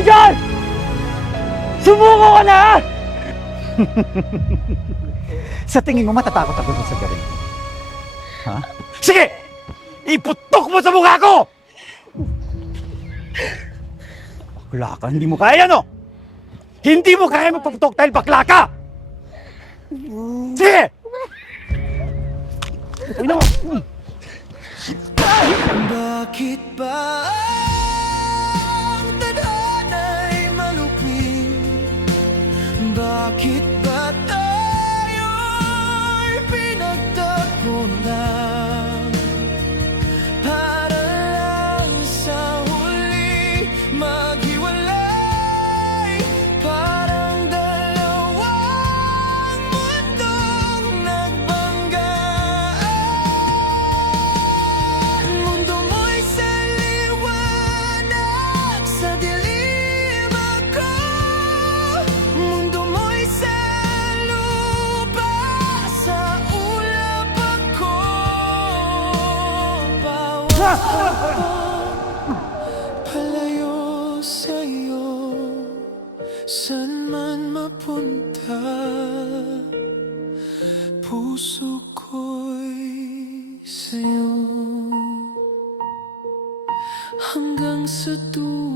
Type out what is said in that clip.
tayo dyan! Sumuko ka na! Sa tingin mo matatakot ako dun sa galing? Ha? Sige! Iputok mo sa mukha ko! Bakla ka, hindi mo kaya, no? Hindi mo kaya magpaputok dahil bakla ka! Sige! Uy, no! Bakit ba ang tadhana'y malupit? Bakit ba tayo'y pinagtagpo na? Para lang sa huli maghiwalay. Parang dalawang mundong nagbanggaan. Mundo mo'y sa liwanag, sa dilim ako. Mundo mo'y sa lupa, sa ulap ako. Palayo sa'yo, saan man mapunta, puso ko'y sa'yo hanggang sa dulo.